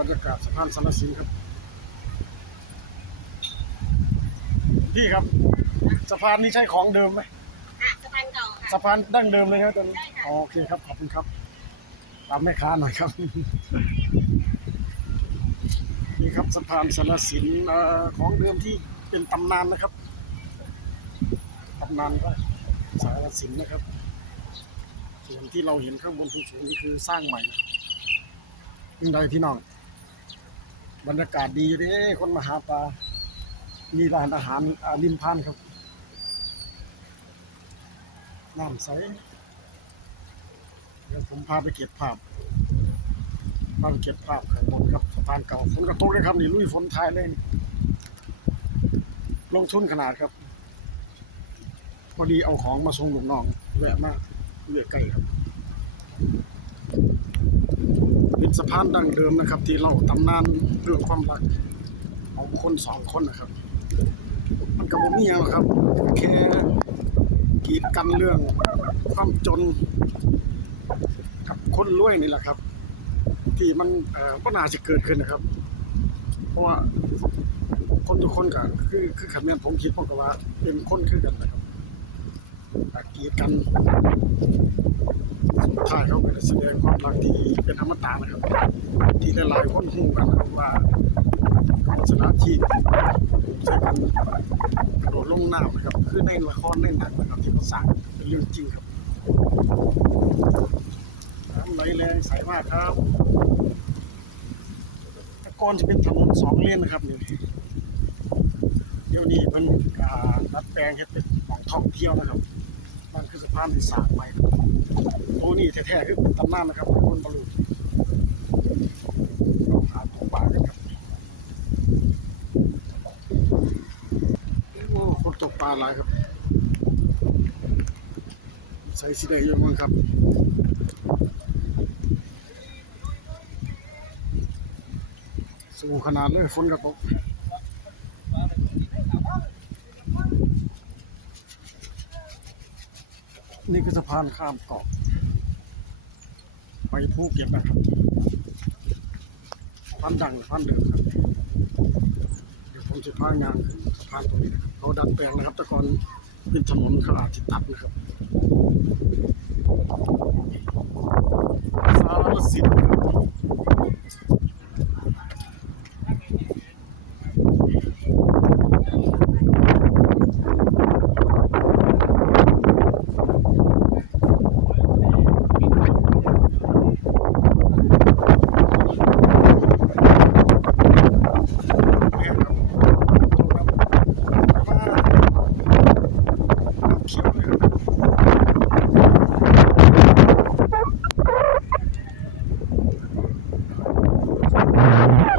บรรยากาศสะพานสารสินครับ พี่ครับสะพานนี้ใช่ของเดิมไหมค่ะสะพานเก่าค่ะ สะพานดั้งเดิมเลยครับตอนนี้ใช่ค่ะ อ๋อโอเคครับขอบคุณครับ ตามแม่ค้าหน่อยครับ นี่ครับสะพานสารสินเอ่อของเดิมที่เป็นตำนานนะครับตำนานก็สารสินนะครับ ส่วนที่เราเห็นข้างบนสูงๆนี่คือสร้างใหม่นะครับยังไงพี่น้อง บรรยากาศดีเด้คนมาหาปลา มีร้านอาหารริมพานครับ น้ำใส เดี๋ยวผมพาไปเก็บภาพ พาไปเก็บภาพข้างบนครับสะพานเก่าฝนกระตกเลยครับนี่ลุยฝนทายเลยนี่ลงทุนขนาดครับ พอดีเอาของมาส่งลูกน้องแวะมาเลือกไก่ครับ เป็นสะพานดั้งเดิมนะครับ ที่เราตำนานเรื่องความรักของคนสองคนนะครับ มันก็บ่มีหยังหรอกครับ แค่กีดกันเรื่องความจน กับคนรวยนี่แหละครับ ที่มันเอ่อก็น่าจะเกิดขึ้นนะครับ เพราะว่าคนทุกคนก็คือคือคำนี้ผมคิดผมก็ว่าเป็นคนคือกันนะครับกีดกัน ท้ายเขาก็ได้แสดงความรักที่เป็นธรรมตานะครับที่หลายๆคนหูกันนะครับว่าเขานที่ใช้กันกระโดดลงน้ำนะครับคือในละครในหนังนะครับที่เขาสร้างเป็นเรื่องจริงครับน้ำไหลแรงใสมากครับต่ก่อนจะเป็นถนนสองเลนนะครับนี่เดี๋ยวนี้มันอ่าดัดแปลงให้เป็นหมองท่องเที่ยวนะครับ มันคือสะพานที่สางใหม่ครับตัวนี้แท้ๆคือเป็นตำนานนะครับคนบรรลุเราหาของป่ากันครับโอ้คนตกปลาหลายครับ ใส่สีแดงเยอะมากครับสูงขนาดเลยฝนกระตก นี่คือสะพานข้ามเกาะไปภูเก็ตนะครับพันดังพันเดิมครับ เดี๋ยวผมจะพางานขึ้นสะพานตรงนี้นะครับเราดัดแปลงนะครับตะกอนเป็นถนนเขาอาจจะตัดนะครับ สารสินครับแม่ครับดูครับว่าน้ำเขียวเลยครับ สะ